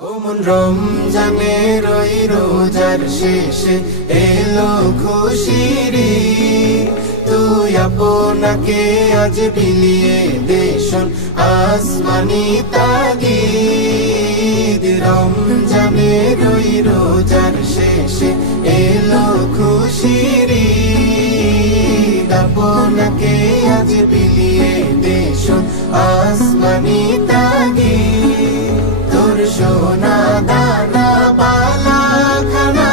ওমন রমজানের ওই রোজার শেষে এলো খুশির ঈদ। তুই আপনাকে আজ বিলিয়ে দেশন আসমানি তাগিদ। রমজানের ওই রোজার শেষে এলো খুশির ঈদ। আপনাকে আজ বিলিয়ে দেশন আসমানি তাগিদ। তোর সোনা দানা বালা খানা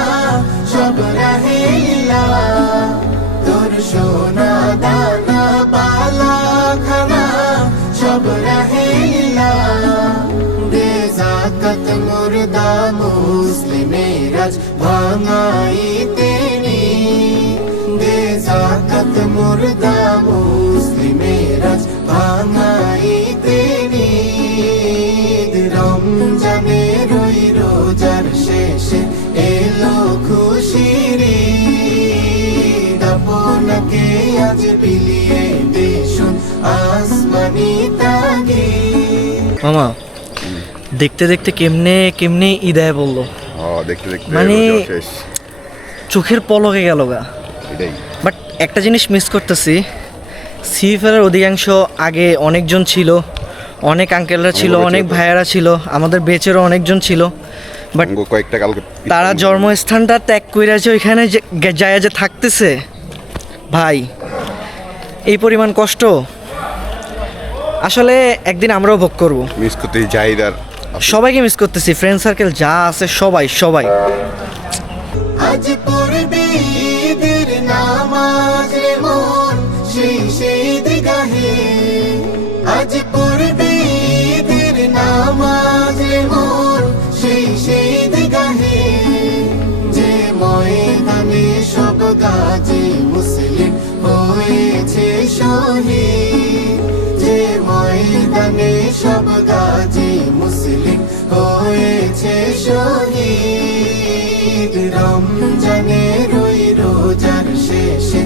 সব রাহিলা, তোর সোনা দানা বালা খানা সব রাহিলা। দে যাকাত মুর্দা মুসলিমের আজ ভাঙাইতে নি, দে যাকাত মুর্দা মুসলিমের আজ ভাঙাইতে নি। রমজানের ওই রোজার শেষে এলো খুশির ঈদ। আপনাকে আজ বিলিয়ে দেশন আসমানি তাগিদ। মামা দেখতে দেখতে কেমনে কেমনে ঈদায় বললো, দেখতে দেখতে মানে রোজা শেষ। চোখের পলকে গেল গা। এটাই বাট একটা জিনিস মিস করতেছি, সিফের অধিকাংশ আগে অনেকজন ছিল, অনেক আঙ্কেলরা ছিল, অনেক ভাইয়ারা ছিল, আমাদের বেচেরও অনেকজন ছিল। বাট আমগো কয়েকটা কালকে তারা জন্মস্থানটা ত্যাগ করে আছে, ওইখানে যায় যে থাকতেছে ভাই, এই পরিমাণ কষ্ট আসলে একদিন আমরাও ভোগ করব। মিস করতে জাহিদার সবাইকে মিস করতেছি, ফ্রেন্ড সার্কেল যা আছে সবাই সবাই। আজ পড়বে ঈদের নামাজ রে মন সেই ঈদগাহে। আজ পড়বে ঈদের নামাজ রে মন সেই ঈদগাহে। যে ময়দানে সব গাজী মুসলিম হয়েছে শহীদ, যে ময়দানে সব গাজী মুসলিম হয়েছে শহীদ। রমজানের ওই রোজার শেষে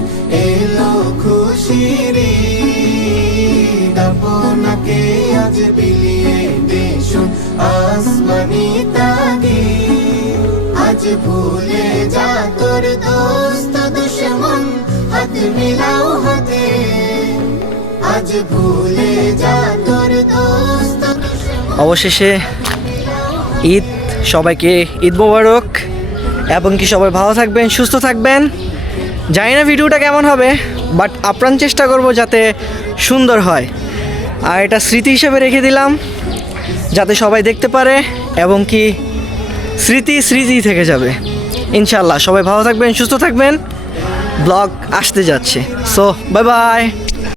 এলো খুশির ঈদ। আপনাকে আজ বিলিয়ে দেশন আসমানি তাগিদ। আজ ভুলে যা তোর দোস্ত দুশমন, হাত মিলাও হাতে। আজ ভুলে যা তোর দোস্ত দুশমন। অবশেষে ঈদ, সবাইকে ঈদ মোবারক, এবং কি সবাই ভালো থাকবেন, সুস্থ থাকবেন। জানি না ভিডিওটা কেমন হবে, বাট আপ্রাণ চেষ্টা করব যাতে সুন্দর হয়। আর এটা স্মৃতি হিসেবে রেখে দিলাম যাতে সবাই দেখতে পারে, এবং কি স্মৃতি থেকে যাবে ইনশাল্লাহ। সবাই ভালো থাকবেন, সুস্থ থাকবেন। ব্লগ আসতে যাচ্ছে, সো বাই বাই।